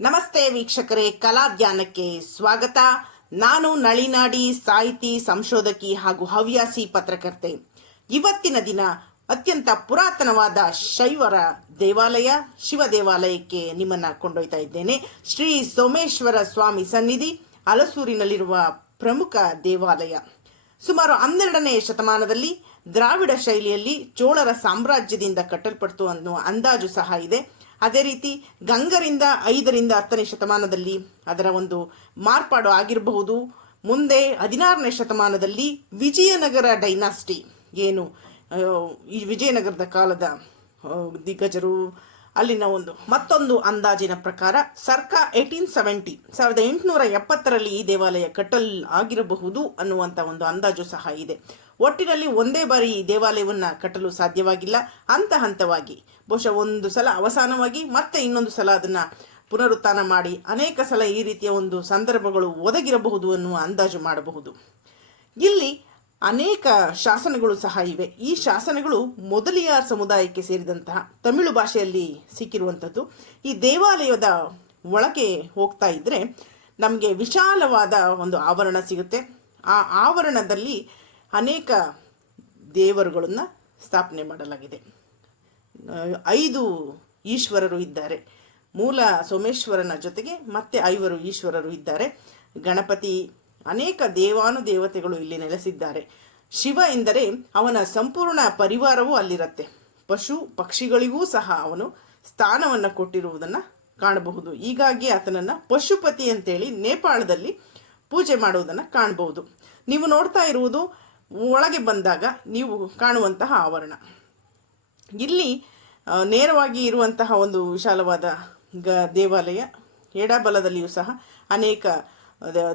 ನಮಸ್ತೆ ವೀಕ್ಷಕರೇ, ಕಲಾಧ್ಯಾನಕ್ಕೆ ಸ್ವಾಗತ. ನಾನು ನಳಿನಾಡಿ, ಸಾಹಿತಿ, ಸಂಶೋಧಕಿ ಹಾಗೂ ಹವ್ಯಾಸಿ ಪತ್ರಕರ್ತೆ. ಇವತ್ತಿನ ದಿನ ಅತ್ಯಂತ ಪುರಾತನವಾದ ಶೈವರ ದೇವಾಲಯ, ಶಿವ ದೇವಾಲಯಕ್ಕೆ ನಿಮ್ಮನ್ನ ಕೊಂಡೊಯ್ತಾ ಇದ್ದೇನೆ. ಶ್ರೀ ಸೋಮೇಶ್ವರ ಸ್ವಾಮಿ ಸನ್ನಿಧಿ, ಹಲಸೂರಿನಲ್ಲಿರುವ ಪ್ರಮುಖ ದೇವಾಲಯ. ಸುಮಾರು 12ನೇ ಶತಮಾನದಲ್ಲಿ ದ್ರಾವಿಡ ಶೈಲಿಯಲ್ಲಿ ಚೋಳರ ಸಾಮ್ರಾಜ್ಯದಿಂದ ಕಟ್ಟಲ್ಪಡ್ತು ಅನ್ನುವ ಅಂದಾಜು ಸಹ ಇದೆ. ಅದೇ ರೀತಿ ಗಂಗರಿಂದ 5ರಿಂದ 10ನೇ ಶತಮಾನದಲ್ಲಿ ಅದರ ಒಂದು ಮಾರ್ಪಾಡು ಆಗಿರಬಹುದು. ಮುಂದೆ 16ನೇ ಶತಮಾನದಲ್ಲಿ ವಿಜಯನಗರ ಡೈನಾಸ್ಟಿ, ಏನು ಈ ವಿಜಯನಗರದ ಕಾಲದ ದಿಗ್ಗಜರು, ಅಲ್ಲಿನ ಮತ್ತೊಂದು ಅಂದಾಜಿನ ಪ್ರಕಾರ ಸರ್ಕಾ 1870 ಈ ದೇವಾಲಯ ಕಟ್ಟಲ್ ಆಗಿರಬಹುದು ಅನ್ನುವಂಥ ಒಂದು ಅಂದಾಜು ಸಹ ಇದೆ. ಒಟ್ಟಿನಲ್ಲಿ ಒಂದೇ ಬಾರಿ ಈ ದೇವಾಲಯವನ್ನು ಕಟ್ಟಲು ಸಾಧ್ಯವಾಗಿಲ್ಲ. ಹಂತ ಹಂತವಾಗಿ, ಬಹುಶಃ ಒಂದು ಸಲ ಅವಸಾನವಾಗಿ ಮತ್ತೆ ಇನ್ನೊಂದು ಸಲ ಅದನ್ನು ಪುನರುತ್ಥಾನ ಮಾಡಿ ಅನೇಕ ಸಲ ಈ ರೀತಿಯ ಒಂದು ಸಂದರ್ಭಗಳು ಒದಗಿರಬಹುದು ಅನ್ನುವ ಅಂದಾಜು ಮಾಡಬಹುದು. ಇಲ್ಲಿ ಅನೇಕ ಶಾಸನಗಳು ಸಹ ಇವೆ. ಈ ಶಾಸನಗಳು ಮೊದಲಿಯಾರ್ ಸಮುದಾಯಕ್ಕೆ ಸೇರಿದಂತಹ ತಮಿಳು ಭಾಷೆಯಲ್ಲಿ ಸಿಕ್ಕಿರುವಂಥದ್ದು. ಈ ದೇವಾಲಯದ ಒಳಗೆ ಹೋಗ್ತಾ ಇದ್ದರೆ ನಮಗೆ ವಿಶಾಲವಾದ ಒಂದು ಆವರಣ ಸಿಗುತ್ತೆ. ಆ ಆವರಣದಲ್ಲಿ ಅನೇಕ ದೇವರುಗಳನ್ನು ಸ್ಥಾಪನೆ ಮಾಡಲಾಗಿದೆ. 5 ಈಶ್ವರರು ಇದ್ದಾರೆ. ಮೂಲ ಸೋಮೇಶ್ವರನ ಜೊತೆಗೆ ಮತ್ತೆ 5 ಈಶ್ವರರು ಇದ್ದಾರೆ. ಗಣಪತಿ, ಅನೇಕ ದೇವಾನುದೇವತೆಗಳು ಇಲ್ಲಿ ನೆಲೆಸಿದ್ದಾರೆ. ಶಿವ ಎಂದರೆ ಅವನ ಸಂಪೂರ್ಣ ಪರಿವಾರವೂ ಅಲ್ಲಿರುತ್ತೆ. ಪಶು ಪಕ್ಷಿಗಳಿಗೂ ಸಹ ಅವನು ಸ್ಥಾನವನ್ನು ಕೊಟ್ಟಿರುವುದನ್ನು ಕಾಣಬಹುದು. ಹೀಗಾಗಿ ಆತನನ್ನು ಪಶುಪತಿ ಅಂತೇಳಿ ನೇಪಾಳದಲ್ಲಿ ಪೂಜೆ ಮಾಡುವುದನ್ನು ಕಾಣಬಹುದು. ನೀವು ನೋಡ್ತಾ ಇರುವುದು ಒಳಗೆ ಬಂದಾಗ ನೀವು ಕಾಣುವಂತಹ ಆವರಣ. ಇಲ್ಲಿ ನೇರವಾಗಿ ಇರುವಂತಹ ಒಂದು ವಿಶಾಲವಾದ ದೇವಾಲಯ. ಎಡಬಲದಲ್ಲಿಯೂ ಸಹ ಅನೇಕ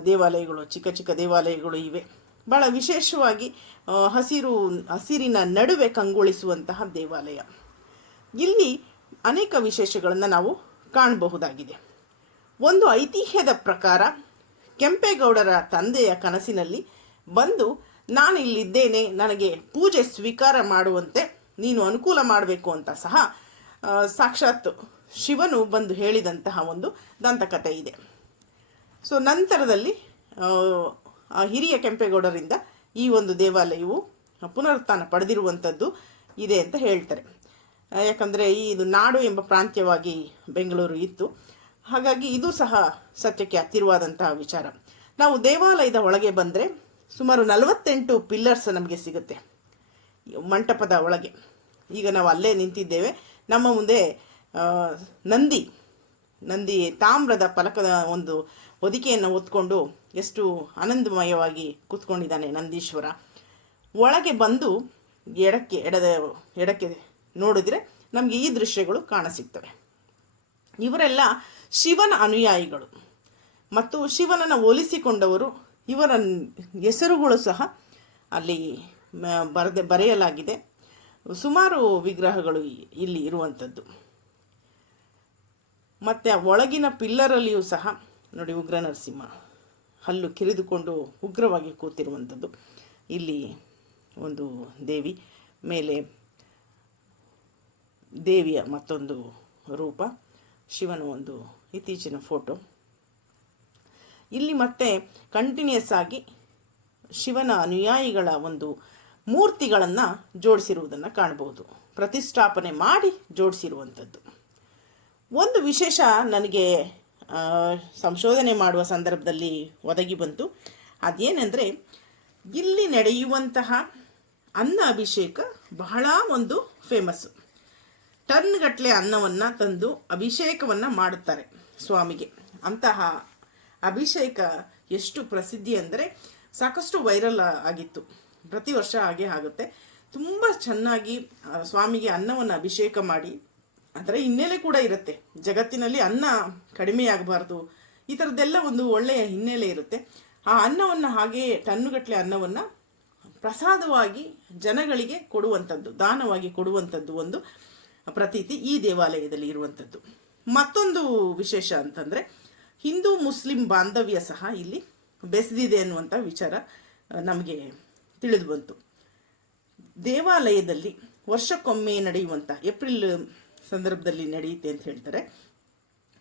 ದೇವಾಲಯಗಳು, ಚಿಕ್ಕ ಚಿಕ್ಕ ದೇವಾಲಯಗಳು ಇವೆ. ಬಹಳ ವಿಶೇಷವಾಗಿ ಹಸಿರಿನ ನಡುವೆ ಕಂಗೊಳಿಸುವಂತಹ ದೇವಾಲಯ. ಇಲ್ಲಿ ಅನೇಕ ವಿಶೇಷಗಳನ್ನು ನಾವು ಕಾಣಬಹುದಾಗಿದೆ. ಒಂದು ಐತಿಹ್ಯದ ಪ್ರಕಾರ ಕೆಂಪೇಗೌಡರ ತಂದೆಯ ಕನಸಿನಲ್ಲಿ ಬಂದು, ನಾನು ಇಲ್ಲಿದ್ದೇನೆ, ನನಗೆ ಪೂಜೆ ಸ್ವೀಕಾರ ಮಾಡುವಂತೆ ನೀನು ಅನುಕೂಲ ಮಾಡಬೇಕು ಅಂತ ಸಹ ಸಾಕ್ಷಾತ್ ಶಿವನು ಬಂದು ಹೇಳಿದಂತಹ ಒಂದು ದಂತಕಥೆ ಇದೆ. ಸೊ ನಂತರದಲ್ಲಿ ಹಿರಿಯ ಕೆಂಪೇಗೌಡರಿಂದ ಈ ಒಂದು ದೇವಾಲಯವು ಪುನರುತ್ಥಾನ ಪಡೆದಿರುವಂಥದ್ದು ಇದೆ ಅಂತ ಹೇಳ್ತಾರೆ. ಯಾಕಂದರೆ ಇದು ನಾಡು ಎಂಬ ಪ್ರಾಂತ್ಯವಾಗಿ ಬೆಂಗಳೂರು ಇತ್ತು. ಹಾಗಾಗಿ ಇದು ಸಹ ಸತ್ಯಕ್ಕೆ ಹತ್ತಿರವಾದಂತಹ ವಿಚಾರ. ನಾವು ದೇವಾಲಯದ ಒಳಗೆ ಬಂದರೆ ಸುಮಾರು 48 ಪಿಲ್ಲರ್ಸ್ ನಮಗೆ ಸಿಗುತ್ತೆ ಮಂಟಪದ ಒಳಗೆ. ಈಗ ನಾವು ಅಲ್ಲೇ ನಿಂತಿದ್ದೇವೆ. ನಮ್ಮ ಮುಂದೆ ನಂದಿ ತಾಮ್ರದ ಫಲಕದ ಒಂದು ಹೊದಿಕೆಯನ್ನು ಹೊತ್ಕೊಂಡು ಎಷ್ಟು ಆನಂದಮಯವಾಗಿ ಕೂತ್ಕೊಂಡಿದ್ದಾನೆ ನಂದೀಶ್ವರ. ಒಳಗೆ ಬಂದು ಎಡಕ್ಕೆ ನೋಡಿದರೆ ನಮಗೆ ಈ ದೃಶ್ಯಗಳು ಕಾಣಸಿಗ್ತವೆ. ಇವರೆಲ್ಲ ಶಿವನ ಅನುಯಾಯಿಗಳು ಮತ್ತು ಶಿವನನ್ನು ಹೋಲಿಸಿಕೊಂಡವರು. ಇವರ ಹೆಸರುಗಳು ಸಹ ಅಲ್ಲಿ ಬರೆಯಲಾಗಿದೆ. ಸುಮಾರು ವಿಗ್ರಹಗಳು ಇಲ್ಲಿ ಇರುವಂಥದ್ದು. ಮತ್ತು ಒಳಗಿನ ಪಿಲ್ಲರಲ್ಲಿಯೂ ಸಹ ನೋಡಿ, ಉಗ್ರ ನರಸಿಂಹ ಹಲ್ಲು ಕಿರಿದುಕೊಂಡು ಉಗ್ರವಾಗಿ ಕೂತಿರುವಂಥದ್ದು. ಇಲ್ಲಿ ಒಂದು ದೇವಿ, ಮೇಲೆ ದೇವಿಯ ಮತ್ತೊಂದು ರೂಪ, ಶಿವನ ಒಂದು ಇತ್ತೀಚಿನ ಫೋಟೋ. ಇಲ್ಲಿ ಮತ್ತೆ ಕಂಟಿನ್ಯೂಸ್ ಆಗಿ ಶಿವನ ಅನುಯಾಯಿಗಳ ಒಂದು ಮೂರ್ತಿಗಳನ್ನು ಜೋಡಿಸಿರುವುದನ್ನು ಕಾಣಬಹುದು. ಪ್ರತಿಷ್ಠಾಪನೆ ಮಾಡಿ ಜೋಡಿಸಿರುವಂಥದ್ದು. ಒಂದು ವಿಶೇಷ ನನಗೆ ಸಂಶೋಧನೆ ಮಾಡುವ ಸಂದರ್ಭದಲ್ಲಿ ಒದಗಿ ಬಂತು. ಅದೇನೆಂದರೆ, ಇಲ್ಲಿ ನಡೆಯುವಂತಹ ಅನ್ನ ಅಭಿಷೇಕ ಬಹಳ ಒಂದು ಫೇಮಸ್ಸು. ಟನ್ಗಟ್ಟಲೆ ಅನ್ನವನ್ನು ತಂದು ಅಭಿಷೇಕವನ್ನು ಮಾಡುತ್ತಾರೆ ಸ್ವಾಮಿಗೆ. ಅಂತಹ ಅಭಿಷೇಕ ಎಷ್ಟು ಪ್ರಸಿದ್ಧಿ ಅಂದರೆ ಸಾಕಷ್ಟು ವೈರಲ್ ಆಗಿತ್ತು. ಪ್ರತಿ ವರ್ಷ ಹಾಗೆ ಆಗುತ್ತೆ. ತುಂಬ ಚೆನ್ನಾಗಿ ಸ್ವಾಮಿಗೆ ಅನ್ನವನ್ನು ಅಭಿಷೇಕ ಮಾಡಿ, ಅದರ ಹಿನ್ನೆಲೆ ಕೂಡ ಇರುತ್ತೆ. ಜಗತ್ತಿನಲ್ಲಿ ಅನ್ನ ಕಡಿಮೆಯಾಗಬಾರ್ದು, ಈ ಥರದ್ದೆಲ್ಲ ಒಂದು ಒಳ್ಳೆಯ ಹಿನ್ನೆಲೆ ಇರುತ್ತೆ. ಆ ಅನ್ನವನ್ನು ಹಾಗೆ ಟನ್ನುಗಟ್ಟಲೆ ಅನ್ನವನ್ನು ಪ್ರಸಾದವಾಗಿ ಜನಗಳಿಗೆ ಕೊಡುವಂಥದ್ದು, ದಾನವಾಗಿ ಕೊಡುವಂಥದ್ದು ಒಂದು ಪ್ರತೀತಿ ಈ ದೇವಾಲಯದಲ್ಲಿ ಇರುವಂಥದ್ದು. ಮತ್ತೊಂದು ವಿಶೇಷ ಅಂತಂದರೆ, ಹಿಂದೂ ಮುಸ್ಲಿಂ ಬಾಂಧವ್ಯ ಸಹ ಇಲ್ಲಿ ಬೆಸೆದಿದೆ ಅನ್ನುವಂಥ ವಿಚಾರ ನಮಗೆ ತಿಳಿದು ಬಂತು. ದೇವಾಲಯದಲ್ಲಿ ವರ್ಷಕ್ಕೊಮ್ಮೆ ನಡೆಯುವಂಥ ಏಪ್ರಿಲ್ ಸಂದರ್ಭದಲ್ಲಿ ನಡೆಯುತ್ತೆ ಅಂತ ಹೇಳ್ತಾರೆ.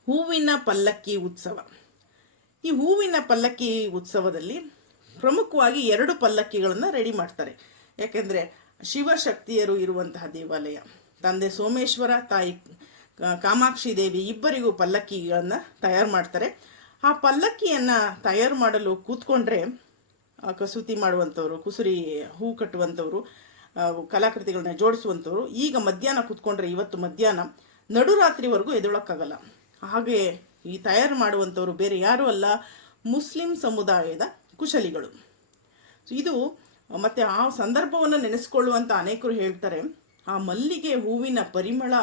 ಹೂವಿನ ಪಲ್ಲಕ್ಕಿ ಉತ್ಸವ. ಈ ಹೂವಿನ ಪಲ್ಲಕ್ಕಿ ಉತ್ಸವದಲ್ಲಿ ಪ್ರಮುಖವಾಗಿ 2 ಪಲ್ಲಕ್ಕಿಗಳನ್ನು ರೆಡಿ ಮಾಡ್ತಾರೆ. ಯಾಕೆಂದರೆ ಶಿವಶಕ್ತಿಯರು ಇರುವಂತಹ ದೇವಾಲಯ. ತಂದೆ ಸೋಮೇಶ್ವರ, ತಾಯಿ ಕಾಮಾಕ್ಷಿ ದೇವಿ ಇಬ್ಬರಿಗೂ ಪಲ್ಲಕ್ಕಿಗಳನ್ನು ತಯಾರು ಮಾಡ್ತಾರೆ. ಆ ಪಲ್ಲಕ್ಕಿಯನ್ನು ತಯಾರು ಮಾಡಲು ಕೂತ್ಕೊಂಡ್ರೆ ಕಸೂತಿ ಮಾಡುವಂಥವ್ರು, ಕುಸುರಿ ಹೂ ಕಟ್ಟುವಂಥವ್ರು, ಕಲಾಕೃತಿಗಳನ್ನ ಜೋಡಿಸುವಂಥವ್ರು ಈಗ ಮಧ್ಯಾಹ್ನ ಕೂತ್ಕೊಂಡ್ರೆ ಇವತ್ತು ಮಧ್ಯಾಹ್ನ ನಡುರಾತ್ರಿವರೆಗೂ ಎದ್ದೇಳೋಕ್ಕಾಗಲ್ಲ. ಹಾಗೆ ಈ ತಯಾರು ಮಾಡುವಂಥವ್ರು ಬೇರೆ ಯಾರೂ ಅಲ್ಲ, ಮುಸ್ಲಿಂ ಸಮುದಾಯದ ಕುಶಲಿಗಳು. ಇದು ಮತ್ತು ಆ ಸಂದರ್ಭವನ್ನು ನೆನೆಸ್ಕೊಳ್ಳುವಂಥ ಅನೇಕರು ಹೇಳ್ತಾರೆ, ಆ ಮಲ್ಲಿಗೆ ಹೂವಿನ ಪರಿಮಳ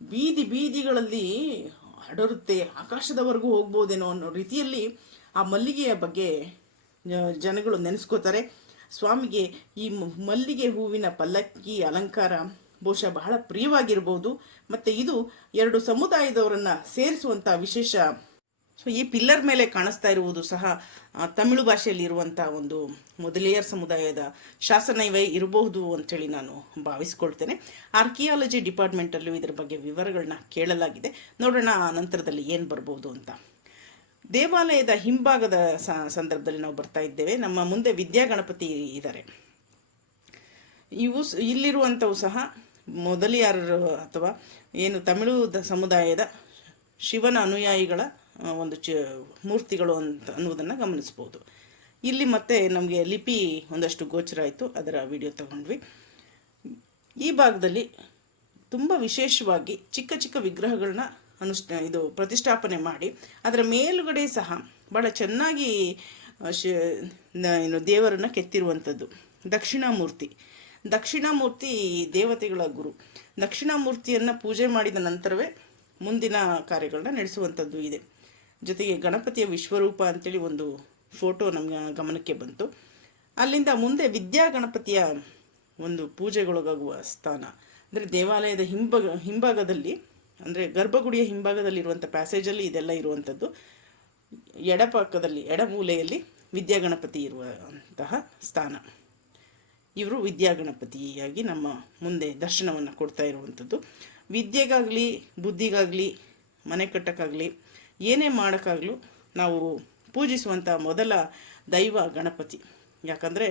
ಬೀದಿ ಬೀದಿಗಳಲ್ಲಿ ಹರಡುತ್ತೆ, ಆಕಾಶದವರೆಗೂ ಹೋಗ್ಬೋದೇನೋ ಅನ್ನೋ ರೀತಿಯಲ್ಲಿ ಆ ಮಲ್ಲಿಗೆಯ ಬಗ್ಗೆ ಜನಗಳು ನೆನೆಸ್ಕೋತಾರೆ. ಸ್ವಾಮಿಗೆ ಈ ಮಲ್ಲಿಗೆ ಹೂವಿನ ಪಲ್ಲಕ್ಕಿ ಅಲಂಕಾರ ಬಹುಶಃ ಬಹಳ ಪ್ರಿಯವಾಗಿರ್ಬೋದು. ಮತ್ತು ಇದು 2 ಸಮುದಾಯದವರನ್ನು ಸೇರಿಸುವಂಥ ವಿಶೇಷ. ಸೊ ಈ ಪಿಲ್ಲರ್ ಮೇಲೆ ಕಾಣಿಸ್ತಾ ಇರುವುದು ಸಹ ತಮಿಳು ಭಾಷೆಯಲ್ಲಿ ಇರುವಂಥ ಒಂದು ಮೊದಲಿಯರ್ ಸಮುದಾಯದ ಶಾಸನವೇ ಇರಬಹುದು ಅಂಥೇಳಿ ನಾನು ಭಾವಿಸ್ಕೊಳ್ತೇನೆ. ಆರ್ಕಿಯಾಲಜಿ ಡಿಪಾರ್ಟ್ಮೆಂಟಲ್ಲೂ ಇದರ ಬಗ್ಗೆ ವಿವರಗಳನ್ನ ಕೇಳಲಾಗಿದೆ. ನೋಡೋಣ ನಂತರದಲ್ಲಿ ಏನು ಬರ್ಬೋದು ಅಂತ. ದೇವಾಲಯದ ಹಿಂಭಾಗದ ಸಂದರ್ಭದಲ್ಲಿ ನಾವು ಬರ್ತಾ ಇದ್ದೇವೆ. ನಮ್ಮ ಮುಂದೆ ವಿದ್ಯಾಗಣಪತಿ ಇದ್ದಾರೆ. ಇಲ್ಲಿರುವಂಥವು ಸಹ ಮೊದಲಿಯಾರರು ಅಥವಾ ಏನು ತಮಿಳು ಸಮುದಾಯದ ಶಿವನ ಅನುಯಾಯಿಗಳ ಒಂದು ಮೂರ್ತಿಗಳು ಅನ್ನುವುದನ್ನು ಗಮನಿಸ್ಬೋದು. ಇಲ್ಲಿ ಮತ್ತೆ ನಮಗೆ ಲಿಪಿ ಒಂದಷ್ಟು ಗೋಚರ ಆಯಿತು, ಅದರ ವಿಡಿಯೋ ತಗೊಂಡ್ವಿ. ಈ ಭಾಗದಲ್ಲಿ ತುಂಬ ವಿಶೇಷವಾಗಿ ಚಿಕ್ಕ ಚಿಕ್ಕ ವಿಗ್ರಹಗಳನ್ನ ಇದು ಪ್ರತಿಷ್ಠಾಪನೆ ಮಾಡಿ ಅದರ ಮೇಲುಗಡೆ ಸಹ ಭಾಳ ಚೆನ್ನಾಗಿ ದೇವರನ್ನು ಕೆತ್ತಿರುವಂಥದ್ದು ದಕ್ಷಿಣಾಮೂರ್ತಿ ದೇವತೆಗಳ ಗುರು. ದಕ್ಷಿಣಾಮೂರ್ತಿಯನ್ನು ಪೂಜೆ ಮಾಡಿದ ನಂತರವೇ ಮುಂದಿನ ಕಾರ್ಯಗಳನ್ನ ನಡೆಸುವಂಥದ್ದು ಇದೆ. ಜೊತೆಗೆ ಗಣಪತಿಯ ವಿಶ್ವರೂಪ ಅಂತೇಳಿ ಒಂದು ಫೋಟೋ ನಮ್ಮ ಗಮನಕ್ಕೆ ಬಂತು. ಅಲ್ಲಿಂದ ಮುಂದೆ ವಿದ್ಯಾಗಣಪತಿಯ ಒಂದು ಪೂಜೆಗೊಳಗಾಗುವ ಸ್ಥಾನ ಅಂದರೆ ದೇವಾಲಯದ ಹಿಂಭಾಗದಲ್ಲಿ ಅಂದರೆ ಗರ್ಭಗುಡಿಯ ಹಿಂಭಾಗದಲ್ಲಿರುವಂಥ ಪ್ಯಾಸೇಜಲ್ಲಿ ಇದೆಲ್ಲ ಇರುವಂಥದ್ದು. ಎಡಮೂಲೆಯಲ್ಲಿ ವಿದ್ಯಾಗಣಪತಿ ಇರುವಂತಹ ಸ್ಥಾನ. ಇವರು ವಿದ್ಯಾಗಣಪತಿಯಾಗಿ ನಮ್ಮ ಮುಂದೆ ದರ್ಶನವನ್ನು ಕೊಡ್ತಾ ಇರುವಂಥದ್ದು. ವಿದ್ಯೆಗಾಗಲಿ ಬುದ್ಧಿಗಾಗಲಿ ಮನೆ ಕಟ್ಟಕ್ಕಾಗಲಿ ಏನೇ ಮಾಡೋಕ್ಕಾಗಲೂ ನಾವು ಪೂಜಿಸುವಂಥ ಮೊದಲ ದೈವ ಗಣಪತಿ. ಯಾಕಂದರೆ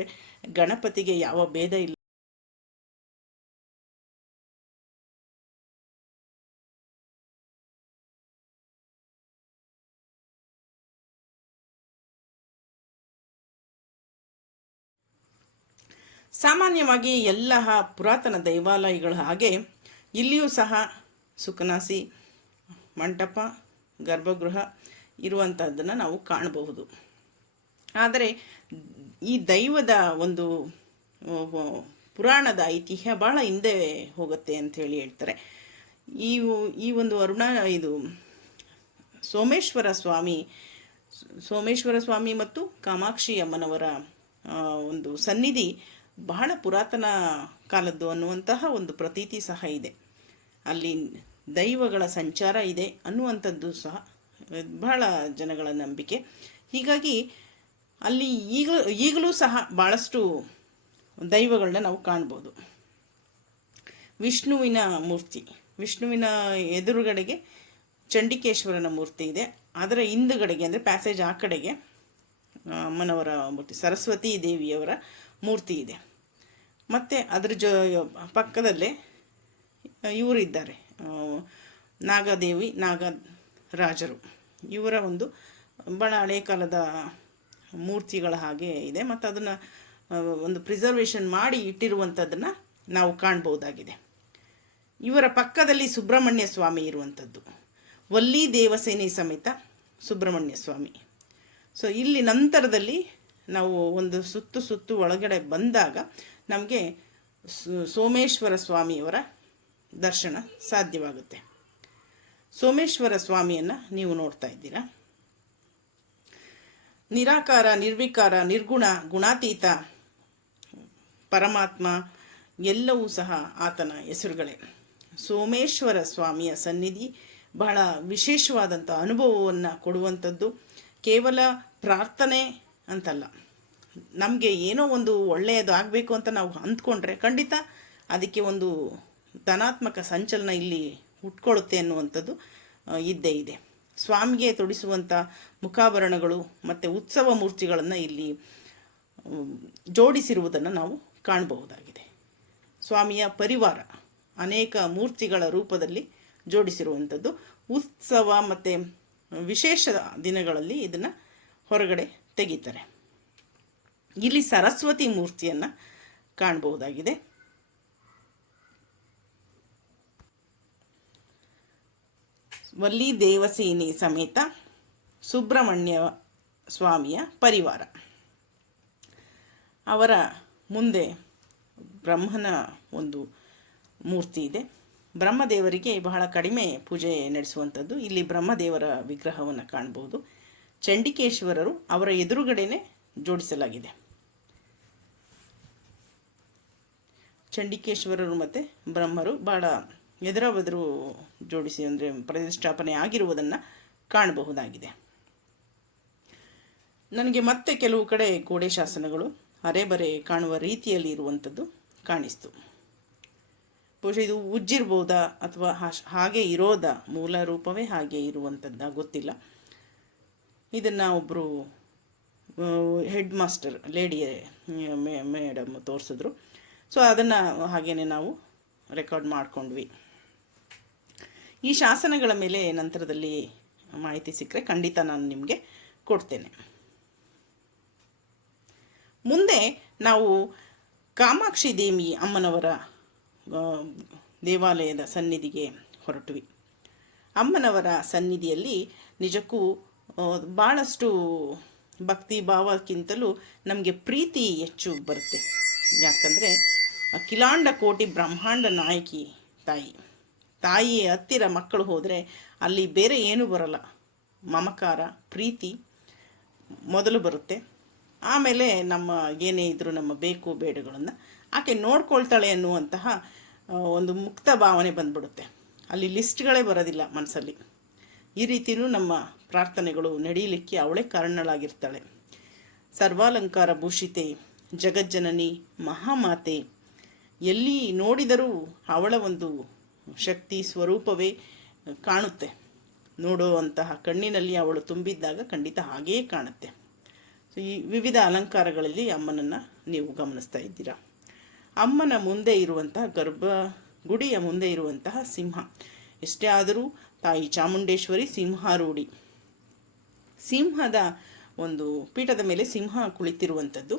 ಗಣಪತಿಗೆ ಯಾವ ಭೇದ ಇಲ್ಲ. ಸಾಮಾನ್ಯವಾಗಿ ಎಲ್ಲ ಪುರಾತನ ದೇವಾಲಯಗಳ ಹಾಗೆ ಇಲ್ಲಿಯೂ ಸಹ ಸುಖನಾಸಿ, ಮಂಟಪ, ಗರ್ಭಗೃಹ ಇರುವಂಥದ್ದನ್ನು ನಾವು ಕಾಣಬಹುದು. ಆದರೆ ಈ ದೈವದ ಒಂದು ಪುರಾಣದ ಐತಿಹ್ಯ ಭಾಳ ಹಿಂದೆ ಹೋಗುತ್ತೆ ಅಂಥೇಳಿ ಹೇಳ್ತಾರೆ. ಈ ಒಂದು ಸೋಮೇಶ್ವರ ಸ್ವಾಮಿ ಮತ್ತು ಕಾಮಾಕ್ಷಿ ಅಮ್ಮನವರ ಒಂದು ಸನ್ನಿಧಿ ಬಹಳ ಪುರಾತನ ಕಾಲದ್ದು ಅನ್ನುವಂತಹ ಒಂದು ಪ್ರತೀತಿ ಸಹ ಇದೆ. ಅಲ್ಲಿ ದೈವಗಳ ಸಂಚಾರ ಇದೆ ಅನ್ನುವಂಥದ್ದು ಸಹ ಬಹಳ ಜನಗಳ ನಂಬಿಕೆ. ಹೀಗಾಗಿ ಅಲ್ಲಿ ಈಗಲೂ ಸಹ ಭಾಳಷ್ಟು ದೈವಗಳನ್ನ ನಾವು ಕಾಣ್ಬೋದು. ವಿಷ್ಣುವಿನ ಎದುರುಗಡೆಗೆ ಚಂಡಿಕೇಶ್ವರನ ಮೂರ್ತಿ ಇದೆ. ಅದರ ಹಿಂದುಗಡೆಗೆ ಅಂದರೆ ಪ್ಯಾಸೇಜ್ ಆ ಕಡೆಗೆ ಅಮ್ಮನವರ ಮೂರ್ತಿ, ಸರಸ್ವತಿ ದೇವಿಯವರ ಮೂರ್ತಿ ಇದೆ. ಮತ್ತು ಅದರ ಪಕ್ಕದಲ್ಲೇ ಇವರಿದ್ದಾರೆ, ನಾಗದೇವಿ, ನಾಗರಾಜರು. ಇವರ ಒಂದು ಭಾಳ ಹಳೆಯ ಕಾಲದ ಮೂರ್ತಿಗಳ ಹಾಗೆ ಇದೆ. ಮತ್ತು ಅದನ್ನು ಒಂದು ಪ್ರಿಸರ್ವೇಷನ್ ಮಾಡಿ ಇಟ್ಟಿರುವಂಥದ್ದನ್ನು ನಾವು ಕಾಣ್ಬೋದಾಗಿದೆ. ಇವರ ಪಕ್ಕದಲ್ಲಿ ಸುಬ್ರಹ್ಮಣ್ಯ ಸ್ವಾಮಿ ಇರುವಂಥದ್ದು, ವಲ್ಲಿ ದೇವಸೇನೆ ಸಮೇತ ಸುಬ್ರಹ್ಮಣ್ಯ ಸ್ವಾಮಿ. ಸೊ ಇಲ್ಲಿ ನಂತರದಲ್ಲಿ ನಾವು ಒಂದು ಸುತ್ತು ಒಳಗಡೆ ಬಂದಾಗ ನಮಗೆ ಸೋಮೇಶ್ವರ ಸ್ವಾಮಿಯವರ ದರ್ಶನ ಸಾಧ್ಯವಾಗುತ್ತೆ. ಸೋಮೇಶ್ವರ ಸ್ವಾಮಿಯನ್ನು ನೀವು ನೋಡ್ತಾ ಇದ್ದೀರಾ. ನಿರಾಕಾರ, ನಿರ್ವಿಕಾರ, ನಿರ್ಗುಣ, ಗುಣಾತೀತ, ಪರಮಾತ್ಮ ಎಲ್ಲವೂ ಸಹ ಆತನ ಹೆಸರುಗಳೇ. ಸೋಮೇಶ್ವರ ಸ್ವಾಮಿಯ ಸನ್ನಿಧಿ ಬಹಳ ವಿಶೇಷವಾದಂಥ ಅನುಭವವನ್ನು ಕೊಡುವಂಥದ್ದು. ಕೇವಲ ಪ್ರಾರ್ಥನೆ ಅಂತಲ್ಲ, ನಮಗೆ ಏನೋ ಒಂದು ಒಳ್ಳೆಯದು ಆಗಬೇಕು ಅಂತ ನಾವು ಅಂದ್ಕೊಂಡ್ರೆ ಖಂಡಿತ ಅದಕ್ಕೆ ಒಂದು ಧನಾತ್ಮಕ ಸಂಚಲನ ಇಲ್ಲಿ ಹುಟ್ಕೊಳ್ಳುತ್ತೆ ಅನ್ನುವಂಥದ್ದು ಇದ್ದೇ ಇದೆ. ಸ್ವಾಮಿಗೆ ತೊಡಿಸುವಂಥ ಮುಖಾಭರಣಗಳು ಮತ್ತು ಉತ್ಸವ ಮೂರ್ತಿಗಳನ್ನು ಇಲ್ಲಿ ಜೋಡಿಸಿರುವುದನ್ನು ನಾವು ಕಾಣಬಹುದಾಗಿದೆ. ಸ್ವಾಮಿಯ ಪರಿವಾರ ಅನೇಕ ಮೂರ್ತಿಗಳ ರೂಪದಲ್ಲಿ ಜೋಡಿಸಿರುವಂಥದ್ದು. ಉತ್ಸವ ಮತ್ತು ವಿಶೇಷ ದಿನಗಳಲ್ಲಿ ಇದನ್ನು ಹೊರಗಡೆ ತೆಗಿತಾರೆ. ಇಲ್ಲಿ ಸರಸ್ವತಿ ಮೂರ್ತಿಯನ್ನು ಕಾಣಬಹುದಾಗಿದೆ. ವಲ್ಲಿ ದೇವಸೇನೆ ಸಮೇತ ಸುಬ್ರಹ್ಮಣ್ಯ ಸ್ವಾಮಿಯ ಪರಿವಾರ. ಅವರ ಮುಂದೆ ಬ್ರಹ್ಮನ ಒಂದು ಮೂರ್ತಿ ಇದೆ. ಬ್ರಹ್ಮದೇವರಿಗೆ ಬಹಳ ಕಡಿಮೆ ಪೂಜೆ ನಡೆಸುವಂಥದ್ದು. ಇಲ್ಲಿ ಬ್ರಹ್ಮದೇವರ ವಿಗ್ರಹವನ್ನು ಕಾಣಬಹುದು. ಚಂಡಿಕೇಶ್ವರರು ಅವರ ಎದುರುಗಡೆನೆ ಜೋಡಿಸಲಾಗಿದೆ. ಚಂಡಿಕೇಶ್ವರರು ಮತ್ತು ಬ್ರಹ್ಮರು ಬಹಳ ಎದುರು ಜೋಡಿಸಿ ಅಂದರೆ ಪ್ರತಿಷ್ಠಾಪನೆ ಆಗಿರುವುದನ್ನು ಕಾಣಬಹುದಾಗಿದೆ. ನನಗೆ ಮತ್ತೆ ಕೆಲವು ಕಡೆ ಗೋಡೆ ಶಾಸನಗಳು ಅರೆಬರೆ ಕಾಣುವ ರೀತಿಯಲ್ಲಿ ಇರುವಂಥದ್ದು ಕಾಣಿಸ್ತು. ಬಹುಶಃ ಇದು ಉಜ್ಜಿರ್ಬೋದಾ ಅಥವಾ ಹಾಗೆ ಇರೋದಾ, ಮೂಲ ರೂಪವೇ ಹಾಗೆ ಇರುವಂಥದ್ದು ಗೊತ್ತಿಲ್ಲ. ಇದನ್ನು ಒಬ್ಬರು ಹೆಡ್ ಮಾಸ್ಟರ್ ಲೇಡಿ ಮೇಡಮ್ ತೋರಿಸಿದ್ರು. ಸೊ ಅದನ್ನು ಹಾಗೇ ನಾವು ರೆಕಾರ್ಡ್ ಮಾಡಿಕೊಂಡ್ವಿ. ಈ ಶಾಸನಗಳ ಮೇಲೆ ನಂತರದಲ್ಲಿ ಮಾಹಿತಿ ಸಿಕ್ಕರೆ ಖಂಡಿತ ನಾನು ನಿಮಗೆ ಕೊಡ್ತೇನೆ. ಮುಂದೆ ನಾವು ಕಾಮಾಕ್ಷಿ ದೇವಿ ಅಮ್ಮನವರ ದೇವಾಲಯದ ಸನ್ನಿಧಿಗೆ ಹೊರಟ್ವಿ. ಅಮ್ಮನವರ ಸನ್ನಿಧಿಯಲ್ಲಿ ನಿಜಕ್ಕೂ ಭಾಳಷ್ಟು ಭಕ್ತಿ ಭಾವಕ್ಕಿಂತಲೂ ನಮಗೆ ಪ್ರೀತಿ ಹೆಚ್ಚು ಬರುತ್ತೆ. ಯಾಕಂದರೆ ಅಖಿಲಾಂಡ ಕೋಟಿ ಬ್ರಹ್ಮಾಂಡ ನಾಯಕಿ ತಾಯಿ ಹತ್ತಿರ ಮಕ್ಕಳು ಹೋದರೆ ಅಲ್ಲಿ ಬೇರೆ ಏನೂ ಬರಲ್ಲ. ಮಮಕಾರ, ಪ್ರೀತಿ ಮೊದಲು ಬರುತ್ತೆ. ಆಮೇಲೆ ನಮ್ಮ ಏನೇ ಇದ್ದರೂ ನಮ್ಮ ಬೇಕು ಬೇಡಗಳನ್ನು ಆಕೆ ನೋಡ್ಕೊಳ್ತಾಳೆ ಅನ್ನುವಂತಹ ಒಂದು ಮುಕ್ತ ಭಾವನೆ ಬಂದ್ಬಿಡುತ್ತೆ. ಅಲ್ಲಿ ಲಿಸ್ಟ್ಗಳೇ ಬರೋದಿಲ್ಲ ಮನಸ್ಸಲ್ಲಿ. ಈ ರೀತಿಯೂ ನಮ್ಮ ಪ್ರಾರ್ಥನೆಗಳು ನಡೆಯಲಿಕ್ಕೆ ಅವಳೇ ಕಾರಣಳಾಗಿರ್ತಾಳೆ. ಸರ್ವಾಲಂಕಾರ ಭೂಷಿತೆ ಜಗಜ್ಜನನಿ ಮಹಾಮಾತೆ. ಎಲ್ಲಿ ನೋಡಿದರೂ ಅವಳ ಒಂದು ಶಕ್ತಿ ಸ್ವರೂಪವೇ ಕಾಣುತ್ತೆ. ನೋಡುವಂತಹ ಕಣ್ಣಿನಲ್ಲಿ ಅವಳು ತುಂಬಿದ್ದಾಗ ಖಂಡಿತ ಹಾಗೇ ಕಾಣುತ್ತೆ. ಸೊ ಈ ವಿವಿಧ ಅಲಂಕಾರಗಳಲ್ಲಿ ಅಮ್ಮನನ್ನು ನೀವು ಗಮನಿಸ್ತಾ ಇದ್ದೀರಾ. ಅಮ್ಮನ ಮುಂದೆ ಇರುವಂತಹ ಗರ್ಭಗುಡಿಯ ಮುಂದೆ ಇರುವಂತಹ ಸಿಂಹ, ಎಷ್ಟೇ ಆದರೂ ತಾಯಿ ಚಾಮುಂಡೇಶ್ವರಿ ಸಿಂಹಾರೂಢಿ. ಸಿಂಹದ ಒಂದು ಪೀಠದ ಮೇಲೆ ಸಿಂಹ ಕುಳಿತಿರುವಂಥದ್ದು.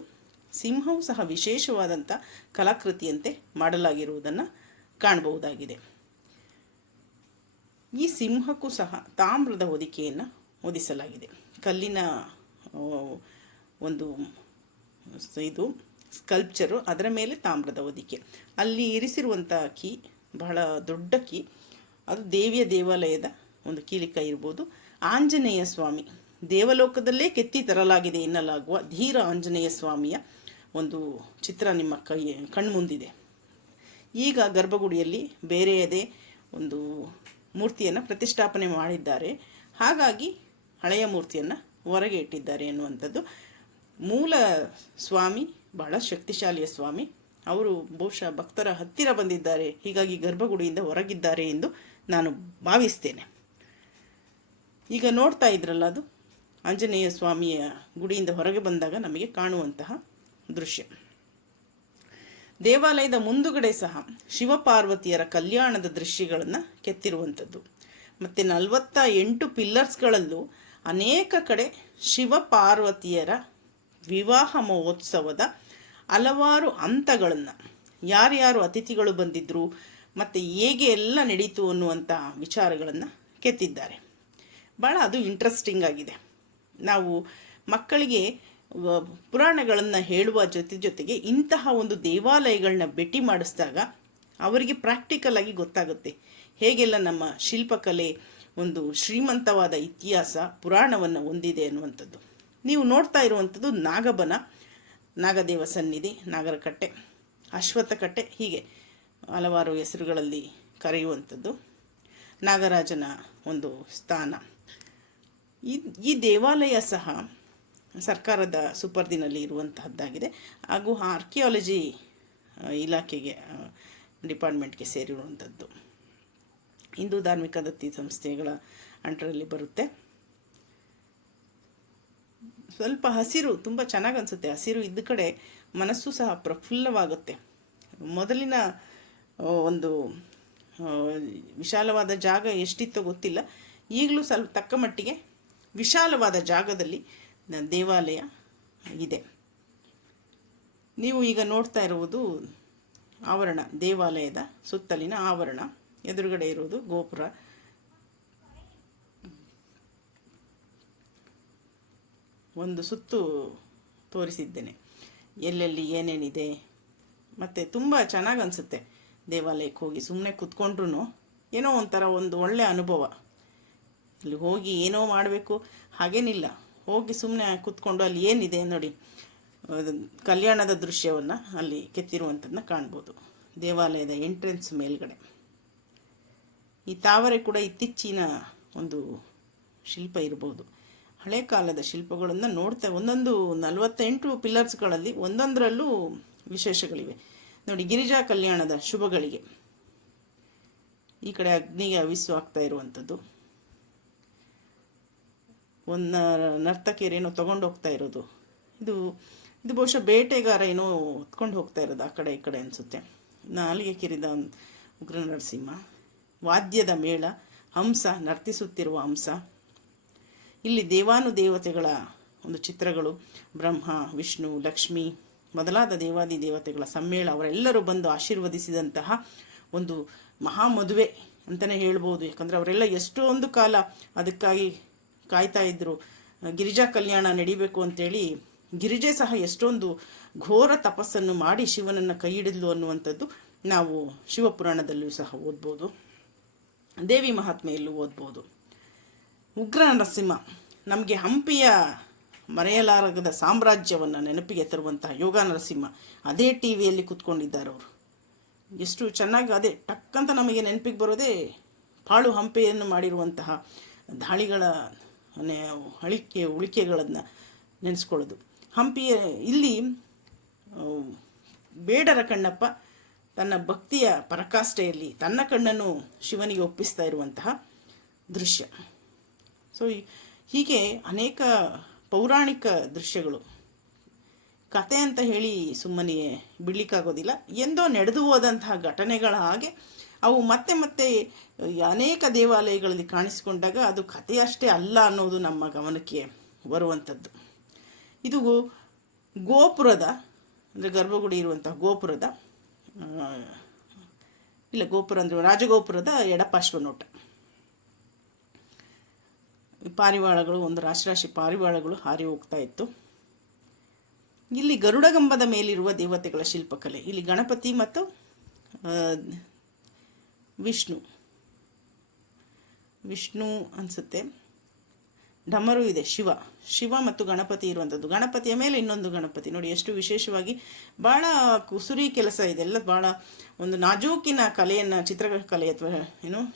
ಸಿಂಹವು ಸಹ ವಿಶೇಷವಾದಂಥ ಕಲಾಕೃತಿಯಂತೆ ಮಾಡಲಾಗಿರುವುದನ್ನು ಕಾಣಬಹುದಾಗಿದೆ. ಈ ಸಿಂಹಕ್ಕೂ ಸಹ ತಾಮ್ರದ ಹೊದಿಕೆಯನ್ನು ಹೊದಿಸಲಾಗಿದೆ. ಕಲ್ಲಿನ ಒಂದು ಇದು ಸ್ಕಲ್ಪ್ಚರು, ಅದರ ಮೇಲೆ ತಾಮ್ರದ ಹೊದಿಕೆ. ಅಲ್ಲಿ ಇರಿಸಿರುವಂಥ ಕೀ ಬಹಳ ದೊಡ್ಡ ಕೀ. ಅದು ದೇವಿಯ ದೇವಾಲಯದ ಒಂದು ಕೀಲಿಕ ಇರ್ಬೋದು. ಆಂಜನೇಯ ಸ್ವಾಮಿ ದೇವಲೋಕದಲ್ಲೇ ಕೆತ್ತಿ ತರಲಾಗಿದೆ ಎನ್ನಲಾಗುವ ಧೀರ ಆಂಜನೇಯ ಸ್ವಾಮಿಯ ಒಂದು ಚಿತ್ರ ನಿಮ್ಮ ಕಣ್ಮುಂದಿದೆ. ಈಗ ಗರ್ಭಗುಡಿಯಲ್ಲಿ ಬೇರೆಯದೇ ಒಂದು ಮೂರ್ತಿಯನ್ನು ಪ್ರತಿಷ್ಠಾಪನೆ ಮಾಡಿದ್ದಾರೆ. ಹಾಗಾಗಿ ಹಳೆಯ ಮೂರ್ತಿಯನ್ನು ಹೊರಗೆ ಇಟ್ಟಿದ್ದಾರೆ ಎನ್ನುವಂಥದ್ದು. ಮೂಲ ಸ್ವಾಮಿ ಬಹಳ ಶಕ್ತಿಶಾಲಿಯ ಸ್ವಾಮಿ. ಅವರು ಬಹುಶಃ ಭಕ್ತರ ಹತ್ತಿರ ಬಂದಿದ್ದಾರೆ, ಹೀಗಾಗಿ ಗರ್ಭಗುಡಿಯಿಂದ ಹೊರಗಿದ್ದಾರೆ ಎಂದು ನಾನು ಭಾವಿಸ್ತೇನೆ. ಈಗ ನೋಡ್ತಾ ಇದ್ರಲ್ಲ, ಅದು ಆಂಜನೇಯ ಸ್ವಾಮಿಯ ಗುಡಿಯಿಂದ ಹೊರಗೆ ಬಂದಾಗ ನಮಗೆ ಕಾಣುವಂತಹ ದೃಶ್ಯ. ದೇವಾಲಯದ ಮುಂದುಗಡೆ ಸಹ ಶಿವಪಾರ್ವತಿಯರ ಕಲ್ಯಾಣದ ದೃಶ್ಯಗಳನ್ನು ಕೆತ್ತಿರುವಂಥದ್ದು. ಮತ್ತು 48 ಪಿಲ್ಲರ್ಸ್ಗಳಲ್ಲೂ ಅನೇಕ ಕಡೆ ಶಿವಪಾರ್ವತಿಯರ ವಿವಾಹ ಮಹೋತ್ಸವದ ಹಲವಾರು ಹಂತಗಳನ್ನು, ಯಾರ್ಯಾರು ಅತಿಥಿಗಳು ಬಂದಿದ್ದರು ಮತ್ತು ಹೇಗೆ ಎಲ್ಲ ನಡೀತು ಅನ್ನುವಂಥ ವಿಚಾರಗಳನ್ನು ಕೆತ್ತಿದ್ದಾರೆ. ಭಾಳ ಅದು ಇಂಟ್ರೆಸ್ಟಿಂಗ್ ಆಗಿದೆ. ನಾವು ಮಕ್ಕಳಿಗೆ ಪುರಾಣಗಳನ್ನು ಹೇಳುವ ಜೊತೆಗೆ ಇಂತಹ ಒಂದು ದೇವಾಲಯಗಳನ್ನ ಭೇಟಿ ಮಾಡಿಸಿದಾಗ ಅವರಿಗೆ ಪ್ರಾಕ್ಟಿಕಲ್ ಆಗಿ ಗೊತ್ತಾಗುತ್ತೆ ಹೇಗೆಲ್ಲ ನಮ್ಮ ಶಿಲ್ಪಕಲೆ ಒಂದು ಶ್ರೀಮಂತವಾದ ಇತಿಹಾಸ ಪುರಾಣವನ್ನು ಹೊಂದಿದೆ ಅನ್ನುವಂಥದ್ದು. ನೀವು ನೋಡ್ತಾ ಇರುವಂಥದ್ದು ನಾಗಬನ, ನಾಗದೇವ ಸನ್ನಿಧಿ, ನಾಗರಕಟ್ಟೆ, ಅಶ್ವತ್ಥಕಟ್ಟೆ, ಹೀಗೆ ಹಲವಾರು ಹೆಸರುಗಳಲ್ಲಿ ಕರೆಯುವಂಥದ್ದು ನಾಗರಾಜನ ಒಂದು ಸ್ಥಾನ. ಈ ದೇವಾಲಯ ಸಹ ಸರ್ಕಾರದ ಸುಪರ್ದಿನಲ್ಲಿ ಇರುವಂತಹದ್ದಾಗಿದೆ ಹಾಗೂ ಆರ್ಕಿಯಾಲಜಿ ಇಲಾಖೆಗೆ ಡಿಪಾರ್ಟ್ಮೆಂಟ್ಗೆ ಸೇರಿರುವಂಥದ್ದು. ಹಿಂದೂ ಧಾರ್ಮಿಕ ದತ್ತಿ ಸಂಸ್ಥೆಗಳ ಅಂಟರಲ್ಲಿ ಬರುತ್ತೆ. ಸ್ವಲ್ಪ ಹಸಿರು ತುಂಬ ಚೆನ್ನಾಗಿ ಅನಿಸುತ್ತೆ. ಹಸಿರು ಇದ್ದ ಕಡೆ ಮನಸ್ಸು ಸಹ ಪ್ರಫುಲ್ಲವಾಗುತ್ತೆ. ಮೊದಲಿನ ಒಂದು ವಿಶಾಲವಾದ ಜಾಗ ಎಷ್ಟಿತ್ತೋ ಗೊತ್ತಿಲ್ಲ, ಈಗಲೂ ಸ್ವಲ್ಪ ತಕ್ಕ ಮಟ್ಟಿಗೆ ವಿಶಾಲವಾದ ಜಾಗದಲ್ಲಿ ದೇವಾಲಯ ಇದೆ. ನೀವು ಈಗ ನೋಡ್ತಾ ಇರುವುದು ಆವರಣ, ದೇವಾಲಯದ ಸುತ್ತಲಿನ ಆವರಣ. ಎದುರುಗಡೆ ಇರುವುದು ಗೋಪುರ. ಒಂದು ಸುತ್ತು ತೋರಿಸಿದ್ದೇನೆ ಎಲ್ಲೆಲ್ಲಿ ಏನೇನಿದೆ. ಮತ್ತು ತುಂಬ ಚೆನ್ನಾಗಿ ಅನಿಸುತ್ತೆ ದೇವಾಲಯಕ್ಕೆ ಹೋಗಿ. ಸುಮ್ಮನೆ ಕೂತ್ಕೊಂಡ್ರೂ ಏನೋ ಒಂಥರ ಒಂದು ಒಳ್ಳೆಯ ಅನುಭವ. ಇಲ್ಲಿ ಹೋಗಿ ಏನೋ ಮಾಡಬೇಕು ಹಾಗೇನಿಲ್ಲ, ಹೋಗಿ ಸುಮ್ಮನೆ ಕೂತ್ಕೊಂಡು ಅಲ್ಲಿ ಏನಿದೆ ನೋಡಿ, ಕಲ್ಯಾಣದ ದೃಶ್ಯವನ್ನು ಅಲ್ಲಿ ಕೆತ್ತಿರುವಂಥದ್ದನ್ನ ಕಾಣ್ಬೋದು ದೇವಾಲಯದ ಎಂಟ್ರೆನ್ಸ್ ಮೇಲ್ಗಡೆ. ಈ ತಾವರೆ ಕೂಡ ಇತ್ತೀಚಿನ ಒಂದು ಶಿಲ್ಪ ಇರ್ಬೋದು. ಹಳೆ ಕಾಲದ ಶಿಲ್ಪಗಳನ್ನು ನೋಡ್ತಾ ಒಂದೊಂದು 48 ಪಿಲ್ಲರ್ಸ್ಗಳಲ್ಲಿ ಒಂದೊಂದರಲ್ಲೂ ವಿಶೇಷಗಳಿವೆ ನೋಡಿ. ಗಿರಿಜಾ ಕಲ್ಯಾಣದ ಶುಭಗಳಿಗೆ ಈ ಕಡೆ ಅಗ್ನಿಗೆ ಹವಿಸ್ಸು ಆಗ್ತಾ ಇರುವಂಥದ್ದು, ಒಂದು ನರ್ತಕಿಯರೇನೋ ತೊಗೊಂಡು ಹೋಗ್ತಾ ಇರೋದು, ಇದು ಬಹುಶಃ ಬೇಟೆಗಾರ ಏನೋ ಹೊತ್ಕೊಂಡು ಹೋಗ್ತಾ ಇರೋದು ಆ ಕಡೆ ಈ ಕಡೆ ಅನಿಸುತ್ತೆ. ನಾಲಿಗೆ ಕಿರಿದ ಉಗ್ರ ನರಸಿಂಹ, ವಾದ್ಯದ ಮೇಳ, ಹಂಸ ನರ್ತಿಸುತ್ತಿರುವ ಹಂಸ. ಇಲ್ಲಿ ದೇವಾನುದೇವತೆಗಳ ಒಂದು ಚಿತ್ರಗಳು, ಬ್ರಹ್ಮ, ವಿಷ್ಣು, ಲಕ್ಷ್ಮಿ ಮೊದಲಾದ ದೇವಾದಿ ದೇವತೆಗಳ ಸಮ್ಮೇಳ, ಅವರೆಲ್ಲರೂ ಬಂದು ಆಶೀರ್ವದಿಸಿದಂತಹ ಒಂದು ಮಹಾ ಮದುವೆ ಅಂತಲೇ ಹೇಳ್ಬೋದು. ಯಾಕಂದರೆ ಅವರೆಲ್ಲ ಎಷ್ಟೊಂದು ಕಾಲ ಅದಕ್ಕಾಗಿ ಕಾಯ್ತಾ ಇದ್ದರು. ಗಿರಿಜಾ ಕಲ್ಯಾಣ ನಡಿಬೇಕು ಅಂತೇಳಿ ಗಿರಿಜೆ ಸಹ ಎಷ್ಟೊಂದು ಘೋರ ತಪಸ್ಸನ್ನು ಮಾಡಿ ಶಿವನನ್ನು ಕೈ ಹಿಡಿದ್ಲು ಅನ್ನುವಂಥದ್ದು ನಾವು ಶಿವಪುರಾಣದಲ್ಲಿಯೂ ಸಹ ಓದ್ಬೋದು, ದೇವಿ ಮಹಾತ್ಮೆಯಲ್ಲೂ ಓದ್ಬೋದು. ಉಗ್ರ ನರಸಿಂಹ ನಮಗೆ ಹಂಪಿಯ ಮರೆಯಲಾಗದ ಸಾಮ್ರಾಜ್ಯವನ್ನು ನೆನಪಿಗೆ ತರುವಂತಹ ಯೋಗ ನರಸಿಂಹ. ಅದೇ ಟಿ ವಿಯಲ್ಲಿ ಕೂತ್ಕೊಂಡಿದ್ದಾರೆ ಅವರು. ಎಷ್ಟು ಚೆನ್ನಾಗಿ ಅದೇ ಟಕ್ಕಂತ ನಮಗೆ ನೆನಪಿಗೆ ಬರೋದೇ ಪಾಳು ಹಂಪೆಯನ್ನು ಮಾಡಿರುವಂತಹ ದಾಳಿಗಳ ಉಳಿಕೆಗಳನ್ನು ನೆನೆಸ್ಕೊಳ್ಳೋದು. ಹಂಪಿಯ ಇಲ್ಲಿ ಬೇಡರ ಕಣ್ಣಪ್ಪ ತನ್ನ ಭಕ್ತಿಯ ಪರಾಕಾಷ್ಠೆಯಲ್ಲಿ ತನ್ನ ಕಣ್ಣನ್ನು ಶಿವನಿಗೆ ಒಪ್ಪಿಸ್ತಾ ಇರುವಂತಹ ದೃಶ್ಯ. ಸೊ ಹೀಗೆ ಅನೇಕ ಪೌರಾಣಿಕ ದೃಶ್ಯಗಳು. ಕತೆ ಅಂತ ಹೇಳಿ ಸುಮ್ಮನೆ ಬಿಡಲಿಕ್ಕಾಗೋದಿಲ್ಲ. ಎಂದೋ ನಡೆದು ಹೋದಂತಹ ಘಟನೆಗಳ ಹಾಗೆ ಅವು ಮತ್ತೆ ಮತ್ತೆ ಅನೇಕ ದೇವಾಲಯಗಳಲ್ಲಿ ಕಾಣಿಸಿಕೊಂಡಾಗ ಅದು ಕಥೆಯಷ್ಟೇ ಅಲ್ಲ ಅನ್ನೋದು ನಮ್ಮ ಗಮನಕ್ಕೆ ಬರುವಂಥದ್ದು. ಇದು ಗೋಪುರದ, ಅಂದರೆ ಗರ್ಭಗುಡಿ ಇರುವಂತಹ ಗೋಪುರದ ಗೋಪುರ ಅಂದರೆ ರಾಜಗೋಪುರದ ಎಡಪಾರ್ಶ್ವ ನೋಟ. ಪಾರಿವಾಳಗಳು, ಒಂದು ರಾಶಿ ಪಾರಿವಾಳಗಳು ಹಾರಿ ಹೋಗ್ತಾ ಇತ್ತು. ಇಲ್ಲಿ ಗರುಡಗಂಬದ ಮೇಲಿರುವ ದೇವತೆಗಳ ಶಿಲ್ಪಕಲೆ. ಇಲ್ಲಿ ಗಣಪತಿ ಮತ್ತು ವಿಷ್ಣು ಅನಿಸುತ್ತೆ. ಡಮರು ಇದೆ, ಶಿವ ಮತ್ತು ಗಣಪತಿ ಇರುವಂಥದ್ದು. ಗಣಪತಿಯ ಮೇಲೆ ಇನ್ನೊಂದು ಗಣಪತಿ ನೋಡಿ, ಎಷ್ಟು ವಿಶೇಷವಾಗಿ ಭಾಳ ಕುಸುರಿ ಕೆಲಸ ಇದೆಲ್ಲ. ಭಾಳ ಒಂದು ನಾಜೂಕಿನ ಕಲೆಯನ್ನು, ಚಿತ್ರಕಲೆ ಅಥವಾ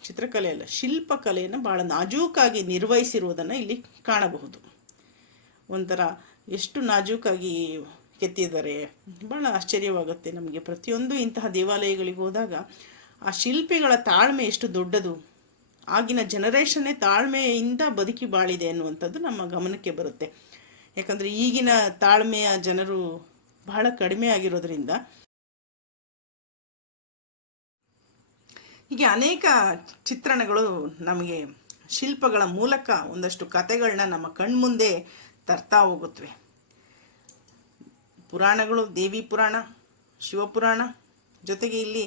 ಚಿತ್ರಕಲೆ ಅಲ್ಲ, ಶಿಲ್ಪಕಲೆಯನ್ನು ಭಾಳ ನಾಜೂಕಾಗಿ ನಿರ್ವಹಿಸಿರುವುದನ್ನು ಇಲ್ಲಿ ಕಾಣಬಹುದು. ಒಂಥರ ಎಷ್ಟು ನಾಜೂಕಾಗಿ ಕೆತ್ತಿದ್ದಾರೆ, ಭಾಳ ಆಶ್ಚರ್ಯವಾಗುತ್ತೆ ನಮಗೆ. ಪ್ರತಿಯೊಂದು ಇಂತಹ ದೇವಾಲಯಗಳಿಗೆ ಹೋದಾಗ ಆ ಶಿಲ್ಪಿಗಳ ತಾಳ್ಮೆ ಎಷ್ಟು ದೊಡ್ಡದು, ಆಗಿನ ಜನರೇಷನ್ನೇ ತಾಳ್ಮೆಯಿಂದ ಬದುಕಿ ಬಾಳಿದೆ ಅನ್ನುವಂಥದ್ದು ನಮ್ಮ ಗಮನಕ್ಕೆ ಬರುತ್ತೆ. ಯಾಕಂದರೆ ಈಗಿನ ತಾಳ್ಮೆಯ ಜನರು ಬಹಳ ಕಡಿಮೆ ಆಗಿರೋದ್ರಿಂದ ಹೀಗೆ ಅನೇಕ ಚಿತ್ರಣಗಳು ನಮಗೆ ಶಿಲ್ಪಗಳ ಮೂಲಕ ಒಂದಷ್ಟು ಕಥೆಗಳನ್ನ ನಮ್ಮ ಕಣ್ಮುಂದೆ ತರ್ತಾ ಹೋಗುತ್ತವೆ. ಪುರಾಣಗಳು, ದೇವಿ ಪುರಾಣ, ಶಿವಪುರಾಣ, ಜೊತೆಗೆ ಇಲ್ಲಿ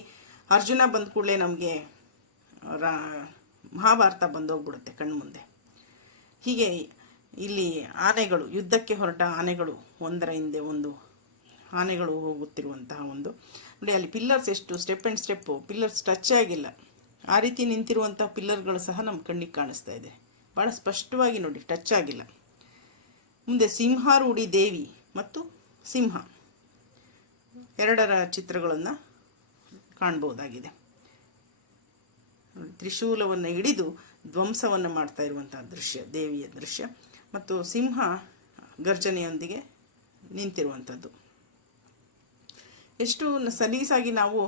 ಅರ್ಜುನ ಬಂದ ಕೂಡಲೇ ನಮಗೆ ಮಹಾಭಾರತ ಬಂದೋಗ್ಬಿಡುತ್ತೆ ಕಣ್ಮುಂದೆ. ಹೀಗೆ ಇಲ್ಲಿ ಆನೆಗಳು, ಯುದ್ಧಕ್ಕೆ ಹೊರಟ ಆನೆಗಳು, ಒಂದರ ಹಿಂದೆ ಒಂದು ಆನೆಗಳು ಹೋಗುತ್ತಿರುವಂತಹ ಒಂದು ನೋಡಿ. ಅಲ್ಲಿ ಪಿಲ್ಲರ್ಸ್ ಎಷ್ಟು step and step, pillars touch ಆಗಿಲ್ಲ. ಆ ರೀತಿ ನಿಂತಿರುವಂತಹ ಪಿಲ್ಲರ್ಗಳು ಸಹ ನಮ್ಮ ಕಣ್ಣಿಗೆ ಕಾಣಿಸ್ತಾ ಇದೆ. ಭಾಳ ಸ್ಪಷ್ಟವಾಗಿ ನೋಡಿ, ಟಚ್ ಆಗಿಲ್ಲ. ಮುಂದೆ ಸಿಂಹಾರೂಢಿ ದೇವಿ ಮತ್ತು ಸಿಂಹ ಎರಡರ ಚಿತ್ರಗಳನ್ನು ಕಾಣ್ಬೋದಾಗಿದೆ. ತ್ರಿಶೂಲವನ್ನು ಹಿಡಿದು ಧ್ವಂಸವನ್ನು ಮಾಡ್ತಾ ಇರುವಂತಹ ದೃಶ್ಯ, ದೇವಿಯ ದೃಶ್ಯ, ಮತ್ತು ಸಿಂಹ ಗರ್ಜನೆಯೊಂದಿಗೆ ನಿಂತಿರುವಂಥದ್ದು. ಎಷ್ಟು ಸಲೀಸಾಗಿ ನಾವು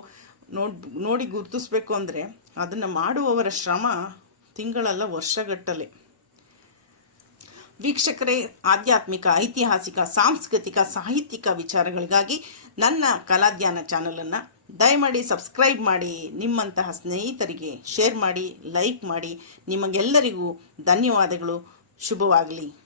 ನೋಡಿ ಗುರುತಿಸ್ಬೇಕು ಅಂದರೆ ಅದನ್ನು ಮಾಡುವವರ ಶ್ರಮ ತಿಂಗಳಲ್ಲ, ವರ್ಷಗಟ್ಟಲೆ. ವೀಕ್ಷಕರೇ, ಆಧ್ಯಾತ್ಮಿಕ, ಐತಿಹಾಸಿಕ, ಸಾಂಸ್ಕೃತಿಕ, ಸಾಹಿತ್ಯಿಕ ವಿಚಾರಗಳಿಗಾಗಿ ನನ್ನ ಕಲಾಧ್ಯಾನ ಚಾನಲನ್ನು ದಯಮಾಡಿ ಸಬ್ಸ್ಕ್ರೈಬ್ ಮಾಡಿ, ನಿಮ್ಮಂತಹ ಸ್ನೇಹಿತರಿಗೆ ಶೇರ್ ಮಾಡಿ, ಲೈಕ್ ಮಾಡಿ. ನಿಮಗೆಲ್ಲರಿಗೂ ಧನ್ಯವಾದಗಳು. ಶುಭವಾಗಲಿ.